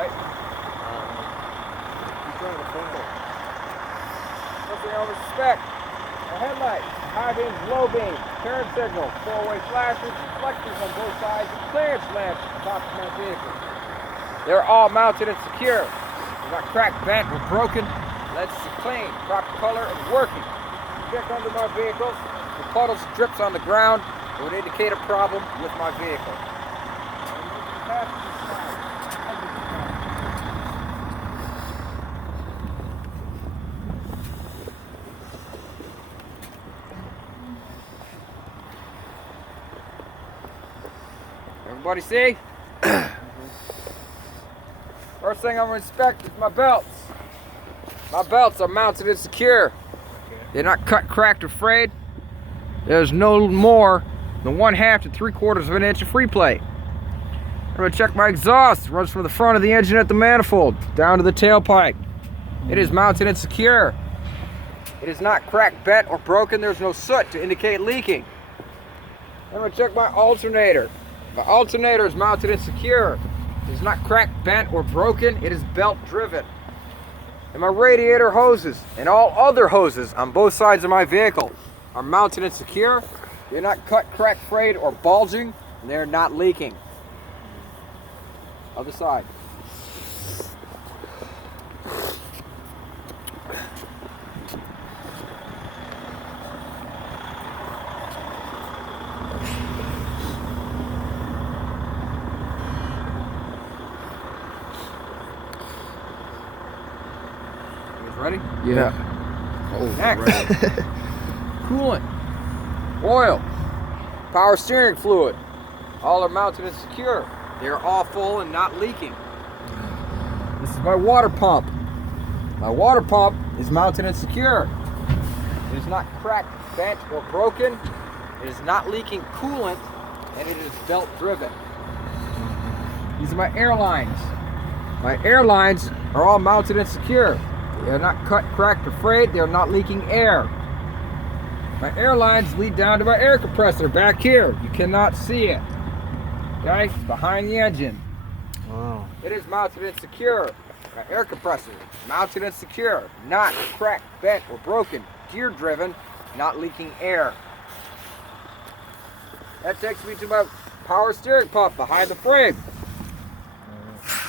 Alright? First thing I would inspect are headlights, high beams, low beams, turn signal, four-way flashers, reflectors on both sides, and clearance lamps at the top of my vehicle. They're all mounted and secure. They're not cracked, bent, or broken. Let's clean, proper color, and working. Check under my vehicle. The puddles and drips on the ground would indicate a problem with my vehicle. Everybody see? First thing I'm going to inspect is my belts. My belts are mounted and secure. They're not cut, cracked, or frayed. There's no more than 1/2 to 3/4 of an inch of free play. I'm going to check my exhaust. It runs from the front of the engine at the manifold down to the tailpipe. It is mounted and secure. It is not cracked, bent, or broken. There's no soot to indicate leaking. I'm going to check my alternator. My alternator is mounted and secure. It is not cracked, bent, or broken. It is belt driven. And my radiator hoses and all other hoses on both sides of my vehicle are mounted and secure. They're not cut, cracked, frayed, or bulging, and they're not leaking. Other side. Ready? Yeah. Oh, next. Coolant, oil, power steering fluid, all are mounted and secure. They are all full and not leaking. This is my water pump. My water pump is mounted and secure. It is not cracked, bent, or broken. It is not leaking coolant, and it is belt driven. These are my airlines. My airlines are all mounted and secure. They are not cut, cracked, or frayed. They are not leaking air. My airlines lead down to my air compressor back here. You cannot see it. Okay? It's behind the engine. Wow. It is mounted and secure. My air compressor is mounted and secure. Not cracked, bent, or broken. Gear driven, not leaking air. That takes me to my power steering pump behind the frame.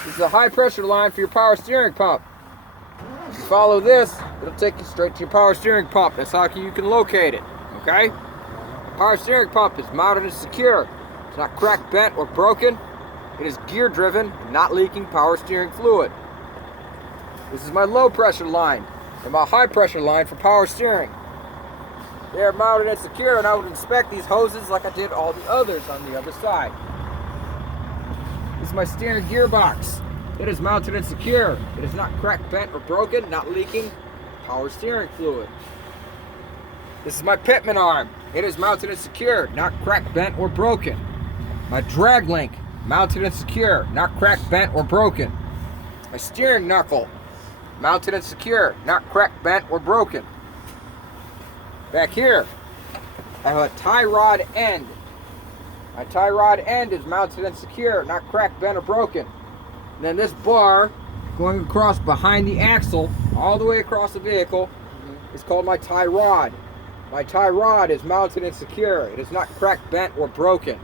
This is a high pressure line for your power steering pump. If you follow this, it'll take you straight to your power steering pump. That's how you can locate it, okay? The power steering pump is mounted and secure. It's not cracked, bent, or broken. It is gear driven, not leaking power steering fluid. This is my low pressure line and my high pressure line for power steering. They are mounted and secure, and I would inspect these hoses like I did all the others on the other side. This is my steering gearbox. It is mounted and secure. It is not cracked, bent, or broken, not leaking power steering fluid. This is my pitman arm. It is mounted and secure, not cracked, bent, or broken. My drag link, mounted and secure, not cracked, bent, or broken. My steering knuckle, mounted and secure, not cracked, bent, or broken. Back here, I have a tie rod end. My tie rod end is mounted and secure, not cracked, bent, or broken. And then this bar going across behind the axle, all the way across the vehicle, is called my tie rod. My tie rod is mounted and secure. It is not cracked, bent, or broken.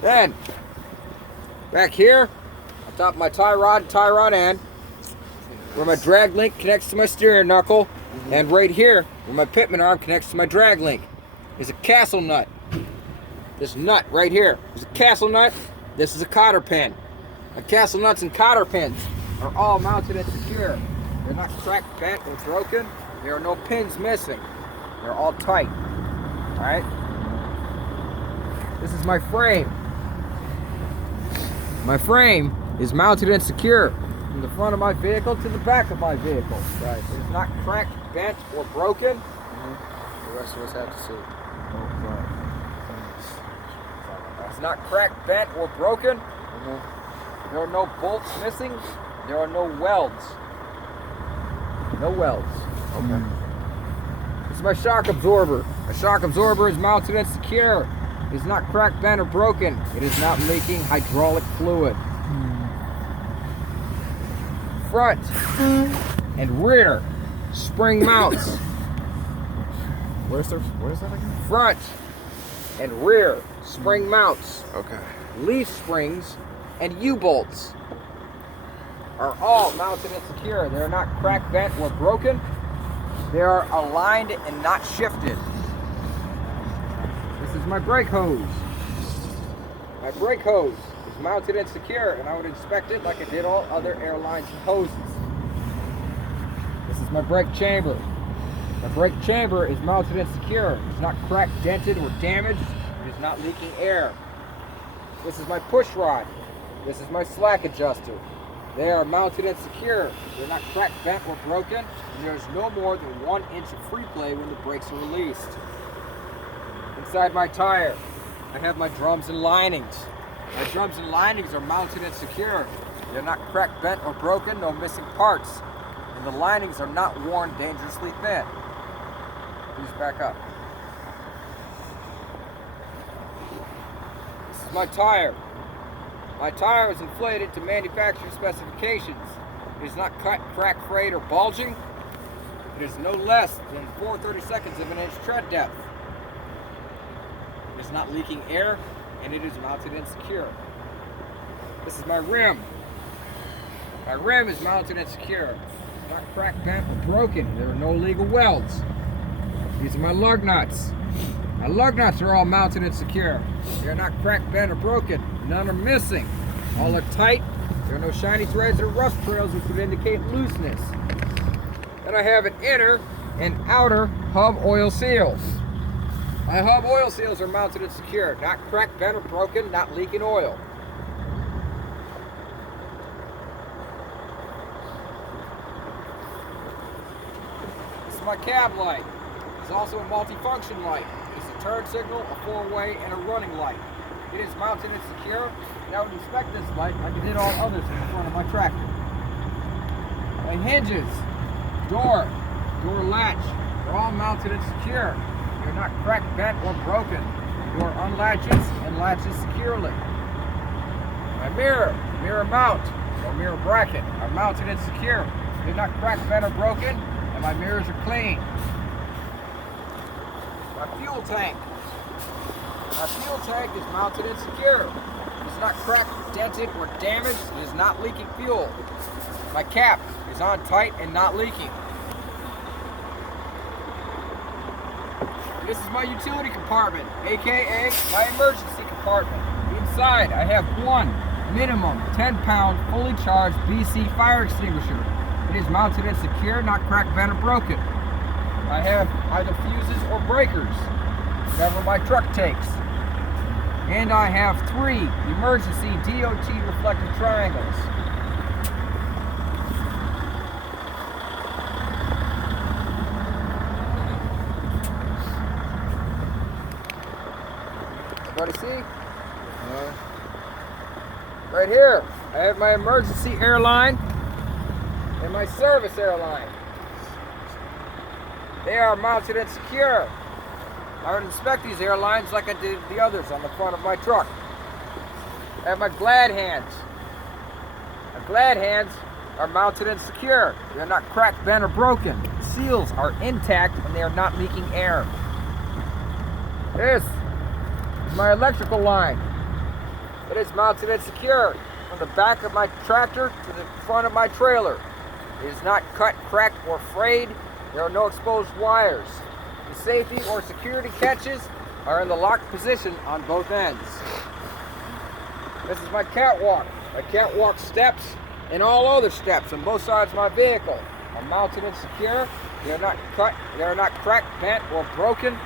Then, back here, on top of my tie rod end, where my drag link connects to my steering knuckle, and right here, where my pitman arm connects to my drag link, is a castle nut. This nut right here is a castle nut. This is a cotter pin. My castle nuts and cotter pins are all mounted and secure. They're not cracked, bent, or broken. There are no pins missing. They're all tight. Alright? This is my frame. My frame is mounted and secure from the front of my vehicle to the back of my vehicle. Right. It is not cracked, bent, or broken. The rest of us have to see. It's not cracked, bent, or broken. There are no bolts missing. There are no welds. No welds. Okay. This is my shock absorber. My shock absorber is mounted and secure. It is not cracked, bent, or broken. It is not leaking hydraulic fluid. front and rear spring mounts. What is that again? Front and rear spring mounts. Okay. Leaf springs and U-bolts are all mounted and secure. They are not cracked, bent, or broken. They are aligned and not shifted. This is my brake hose. My brake hose is mounted and secure, and I would inspect it like I did all other airlines and hoses. This is my brake chamber. My brake chamber is mounted and secure. It's not cracked, dented, or damaged. It is not leaking air. This is my push rod. This is my slack adjuster. They are mounted and secure. They're not cracked, bent, or broken, and there is no more than 1 inch of free play when the brakes are released. Inside my tire, I have my drums and linings. My drums and linings are mounted and secure. They're not cracked, bent, or broken, no missing parts. And the linings are not worn dangerously thin. Please back up. This is my tire. My tire is inflated to manufacturer specifications. It is not cut, cracked, frayed, or bulging. It is no less than 4/32 of an inch tread depth. It is not leaking air, and it is mounted and secure. This is my rim. My rim is mounted and secure. It's not cracked, bent, or broken. There are no legal welds. These are my lug nuts. My lug nuts are all mounted and secure. They are not cracked, bent, or broken. None are missing. All are tight. There are no shiny threads or rust trails which would indicate looseness. Then I have an inner and outer hub oil seals. My hub oil seals are mounted and secure. Not cracked, bent, or broken. Not leaking oil. This is my cab light. It's also a multifunction light. It's a turn signal, a four-way, and a running light. It is mounted and secure, and I would inspect this light like I did all others in the front of my tractor. My hinges, door latch, are all mounted and secure. They're not cracked, bent, or broken. Door unlatches and latches securely. My mirror mount, or mirror bracket, are mounted and secure. They're not cracked, bent, or broken, and my mirrors are clean. My fuel tank. My fuel tank is mounted and secure. It is not cracked, dented, or damaged. It is not leaking fuel. My cap is on tight and not leaking. This is my utility compartment, aka my emergency compartment. Inside, I have one minimum 10-pound fully charged BC fire extinguisher. It is mounted and secure, not cracked, bent, or broken. I have either fuses or breakers, whatever my truck takes. And I have 3 emergency DOT reflective triangles. Everybody see? Right here, I have my emergency airline and my service airline. They are mounted and secure. I would inspect these airlines like I did the others on the front of my truck. I have my glad hands. My glad hands are mounted and secure. They're not cracked, bent, or broken. The seals are intact and they are not leaking air. This is my electrical line. It is mounted and secure from the back of my tractor to the front of my trailer. It is not cut, cracked, or frayed. There are no exposed wires. The safety or security catches are in the locked position on both ends. This is my catwalk. My catwalk steps and all other steps on both sides of my vehicle are mounted and secure. They are not cut, they are not cracked, bent, or broken.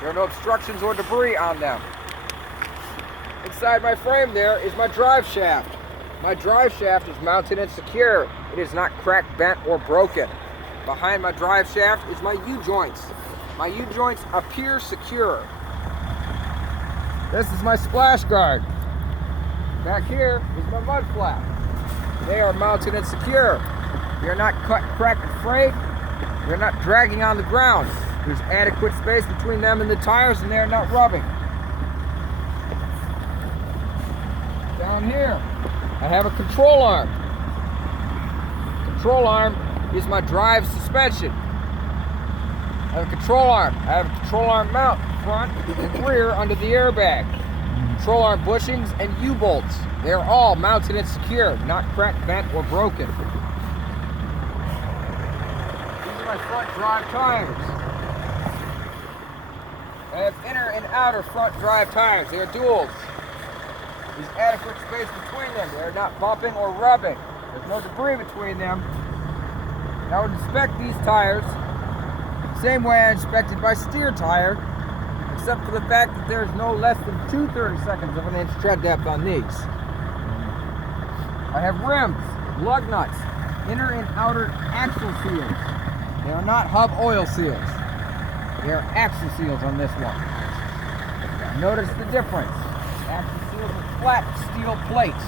There are no obstructions or debris on them. Inside my frame there is my drive shaft. My drive shaft is mounted and secure. It is not cracked, bent, or broken. Behind my drive shaft is my U-joints. My U-joints appear secure. This is my splash guard. Back here is my mud flap. They are mounted and secure. They are not cut, cracked, and frayed. They're not dragging on the ground. There's adequate space between them and the tires, and they are not rubbing. Down here, I have a control arm. control arm is my drive suspension. I have a control arm. I have a control arm mount front and rear under the airbag. Control arm bushings and U-bolts. They are all mounted and secure, not cracked, bent, or broken. These are my front drive tires. I have inner and outer front drive tires. They are duals. There's adequate space between them. They are not bumping or rubbing. There's no debris between them. And I would inspect these tires the same way I inspected my steer tire, except for the fact that there's no less than 2/32 of an inch tread depth on these. I have rims, lug nuts, inner and outer axle seals. They are not hub oil seals. They are axle seals on this one. Notice the difference. Axle seals are flat steel plates.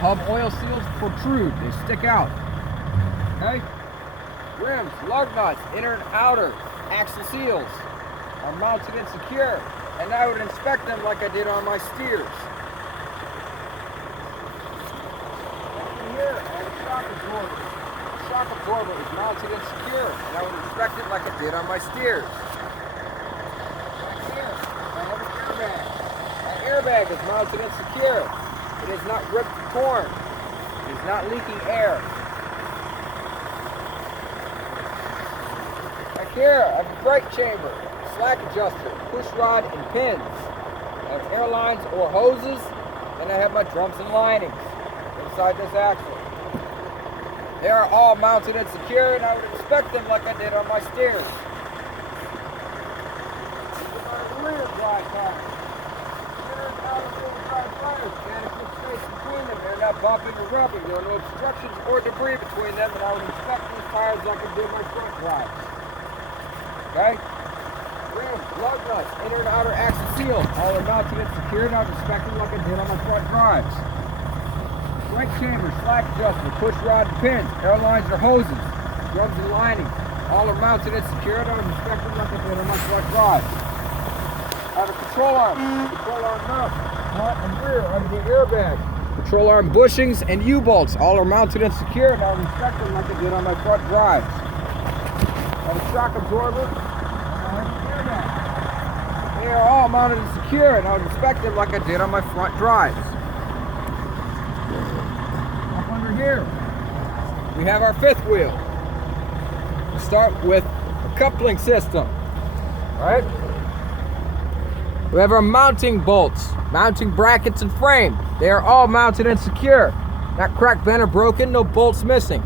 Hub oil seals protrude. They stick out. Okay? Rims, lug nuts, inner and outer axle seals are mounted and secure, and I would inspect them like I did on my steers. Over here, I have a shock absorber. The shock absorber is mounted and secure, and I would inspect it like I did on my steers. Back here, I have an airbag. My airbag is mounted and secure. It is not ripped or torn. It is not leaking air. Here, I have a brake chamber, slack adjuster, push rod, and pins. I have airlines or hoses, and I have my drums and linings inside this axle. They are all mounted and secure, and I would inspect them like I did on my steers. With our rear drive tires, inner and outer wheel drive tires, adequate space between them. They're not bumping or rubbing. There are no obstructions or debris between them, and I would inspect these tires like I did my front drives. Okay? Rims, lug nuts, inner and outer axle seals, all are mounted and secured, and I would inspect them like I did on my front drives. Brake chamber, slack adjuster, push rod and pins, airlines or hoses, drums and linings, all are mounted and secured, and I would inspect them like I did on my front drives. I have a control arm mount, front and rear under the airbag. Control arm bushings and U-bolts, all are mounted and secured, and I would inspect them like I did on my front drives. I have a shock absorber, and I have an airbag. They are all mounted and secure, and I would inspect them like I did on my front drives. Up under here, we have our fifth wheel. We'll start with a coupling system. All right? We have our mounting bolts, mounting brackets and frame. They are all mounted and secure. Not cracked, bent, or broken, no bolts missing.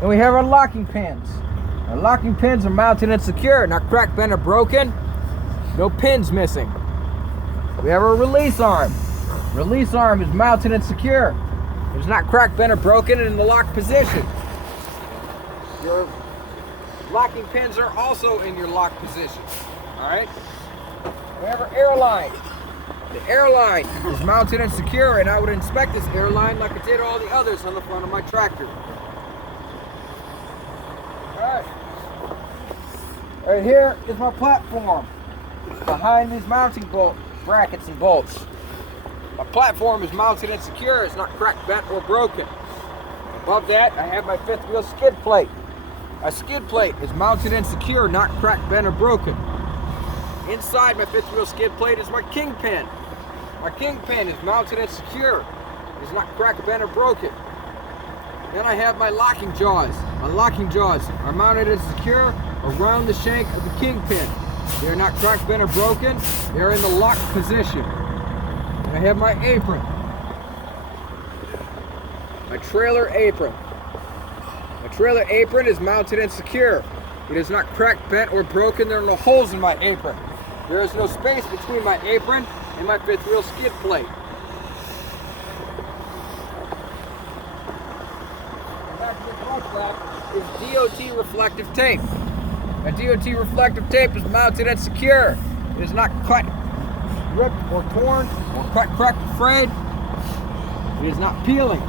And we have our locking pins. Our locking pins are mounted and secure, not cracked, bent, or broken, no pins missing. We have our release arm. Release arm is mounted and secure. It is not cracked, bent, or broken, and in the locked position. Your locking pins are also in your locked position. All right? We have our airline. The airline is mounted and secure, and I would inspect this airline like I did all the others on the front of my tractor. Right here is my platform behind these mounting bolt brackets and bolts. My platform is mounted and secure. It's not cracked, bent, or broken. Above that, I have my fifth wheel skid plate. My skid plate is mounted and secure, not cracked, bent, or broken. Inside my fifth wheel skid plate is my kingpin. My kingpin is mounted and secure. It is not cracked, bent, or broken. Then I have my locking jaws. My locking jaws are mounted and secure around the shank of the kingpin. They are not cracked, bent, or broken. They are in the locked position. And I have my apron. My trailer apron. My trailer apron is mounted and secure. It is not cracked, bent, or broken. There are no holes in my apron. There is no space between my apron and my fifth wheel skid plate. Is DOT reflective tape. My DOT reflective tape is mounted and secure. It is not cut, ripped, or torn, or cut, cracked, or frayed. It is not peeling.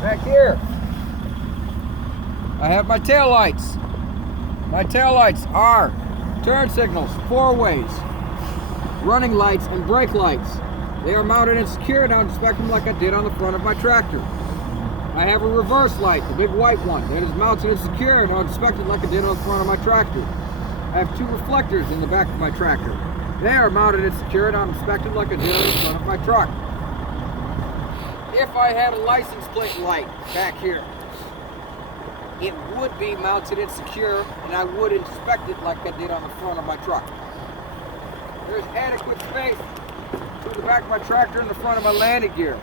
Back here, I have my tail lights. My tail lights are turn signals, 4 ways, running lights, and brake lights. They are mounted and secured. I inspect them like I did on the front of my tractor. I have a reverse light, the big white one, that is mounted and secured, and I would inspect it like I did on the front of my tractor. I have 2 reflectors in the back of my tractor. They are mounted and secured, and I'm inspected like I did on the front of my truck. If I had a license plate light back here, it would be mounted and secure, and I would inspect it like I did on the front of my truck. There's adequate space between the back of my tractor and the front of my landing gear.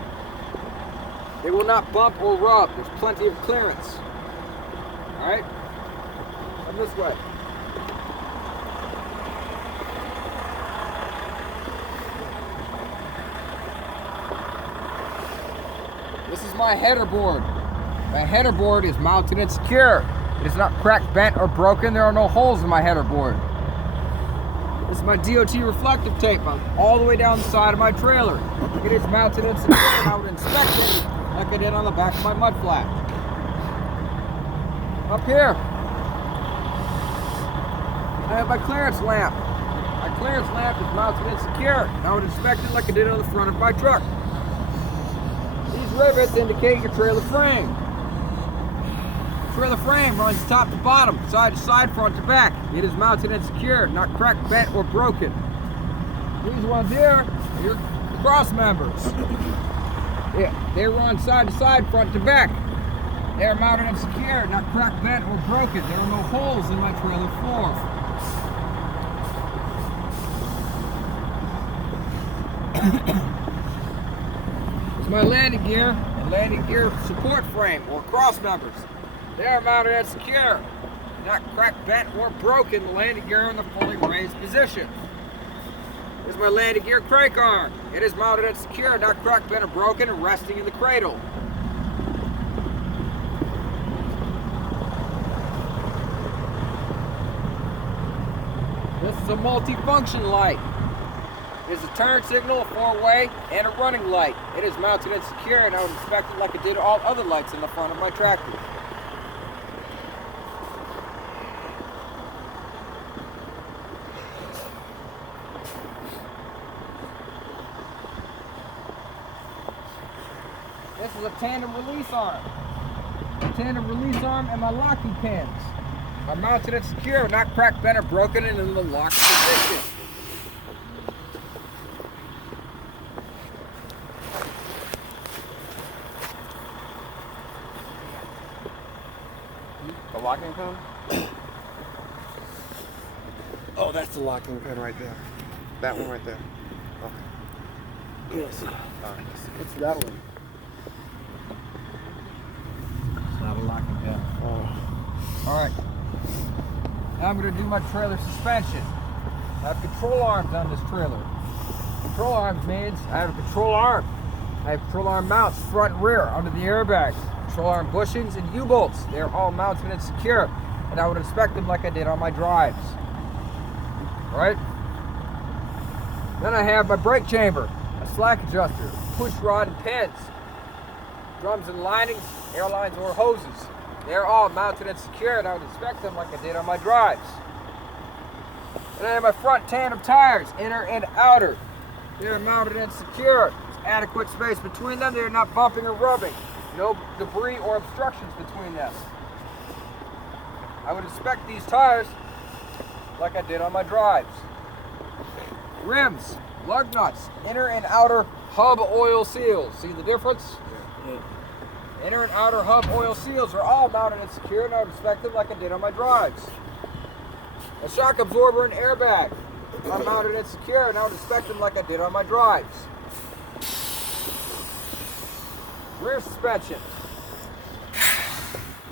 They will not bump or rub. There's plenty of clearance. All right? Come this way. This is my header board. My header board is mounted and secure. It is not cracked, bent, or broken. There are no holes in my header board. This is my DOT reflective tape all the way down the side of my trailer. It is mounted and secure, and I would inspect it like I did on the back of my mud flat. Up here, I have my clearance lamp. My clearance lamp is mounted and secure, and I would inspect it like I did on the front of my truck. These rivets indicate your trailer frame. The trailer frame runs top to bottom, side to side, front to back. It is mounted and secure, not cracked, bent, or broken. These ones here are your cross members. Yeah, they run side to side, front to back. They are mounted and secure, not cracked, bent, or broken. There are no holes in my trailer floor. It's my landing gear and landing gear support frame, or cross members. They are mounted and secure, not cracked, bent, or broken. The landing gear in the fully raised position. This is my landing gear crank arm. It is mounted and secure, not cracked, bent, or broken, and resting in the cradle. This is a multi-function light. It is a turn signal, a 4-way, and a running light. It is mounted and secure, and I would inspect it like I did all other lights in the front of my tractor. This is a tandem release arm. A tandem release arm and my locking pins are mounted and secure, not cracked, bent, or broken, and in the locked position. The locking pin? Oh, that's the locking pin right there. That one right there. Okay. Yes. All right. What's that one? It's not a locking pin. Oh. All right. Now I'm going to do my trailer suspension. I have control arms on this trailer. Control arms means I have a control arm. I have control arm mounts front and rear under the airbag. Control arm bushings and U-bolts. They're all mounted and secure, and I would inspect them like I did on my drives. All right? Then I have my brake chamber, a slack adjuster, push rod and pins, drums and linings, airlines or hoses. They're all mounted and secure, and I would inspect them like I did on my drives. And I have my front tandem tires, inner and outer. They're mounted and secure. There's adequate space between them. They're not bumping or rubbing. No debris or obstructions between them. I would inspect these tires like I did on my drives. Rims, lug nuts, inner and outer hub oil seals. See the difference? Yeah. Inner and outer hub oil seals are all mounted and secure, and I would inspect them like I did on my drives. A shock absorber and airbag are mounted and secure, and I would inspect them like I did on my drives. Rear suspension.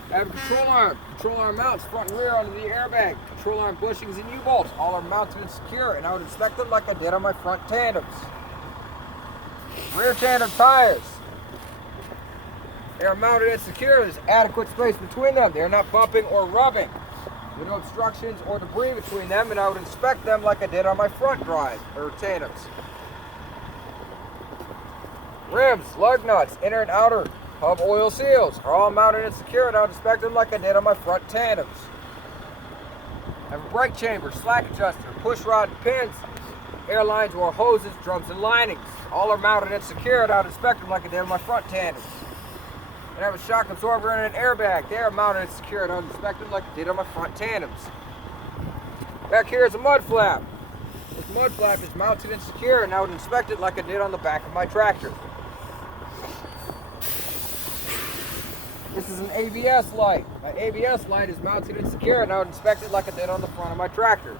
I have a control arm mounts front and rear under the airbag, control arm bushings and U-bolts, all are mounted and secure, and I would inspect them like I did on my front tandems. Rear tandem tires. They are mounted and secure. There's adequate space between them. They are not bumping or rubbing. There are no obstructions or debris between them, and I would inspect them like I did on my front drive or tandems. Rims, lug nuts, inner and outer hub oil seals are all mounted and secure, and I would inspect them like I did on my front tandems. I have a brake chamber, slack adjuster, push rod and pins, airlines or hoses, drums and linings. All are mounted and secure, and I would inspect them like I did on my front tandems. I have a shock absorber and an airbag. They are mounted and secured. I would inspect them like I did on my front tandems. Back here is a mud flap. This mud flap is mounted and secure, and I would inspect it like I did on the back of my tractor. This is an ABS light. My ABS light is mounted and secure, and I would inspect it like I did on the front of my tractor.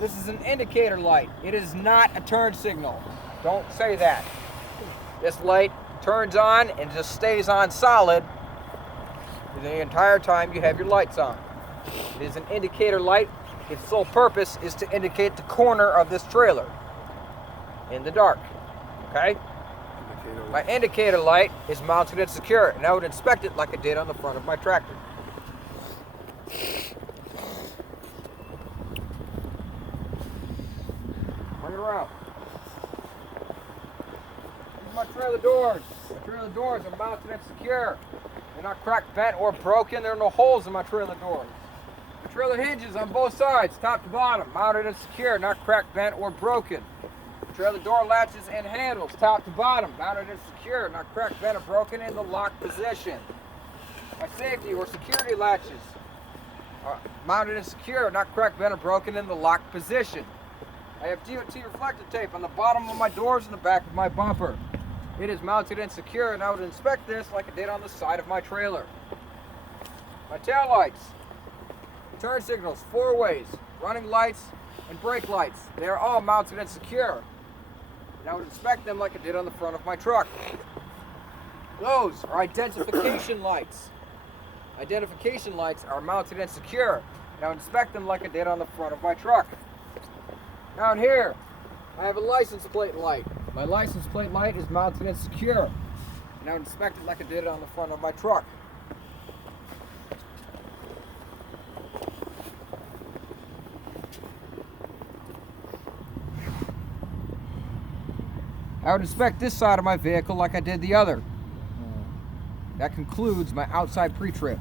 This is an indicator light. It is not a turn signal. Don't say that. This light turns on and just stays on solid the entire time you have your lights on. It is an indicator light. Its sole purpose is to indicate the corner of this trailer in the dark. Okay? My indicator light is mounted and secure, and I would inspect it like I did on the front of my tractor. Bring it around. These are my trailer doors. My trailer doors are mounted and secure. They're not cracked, bent, or broken. There are no holes in my trailer doors. The trailer hinges on both sides, top to bottom, mounted and secure, not cracked, bent, or broken. Trailer door latches and handles, top to bottom, mounted and secure, not cracked, bent, or broken in the locked position. My safety or security latches are mounted and secure, not cracked, bent, or broken in the locked position. I have DOT reflective tape on the bottom of my doors and the back of my bumper. It is mounted and secure, and I would inspect this like I did on the side of my trailer. My tail lights, turn signals, 4 ways, running lights, and brake lights. They are all mounted and secure. And I would inspect them like I did on the front of my truck. Those are identification lights. Identification lights are mounted and secure. And I would inspect them like I did on the front of my truck. Down here, I have a license plate light. My license plate light is mounted and secure. And I would inspect it like I did on the front of my truck. I would inspect this side of my vehicle like I did the other. That concludes my outside pre-trip.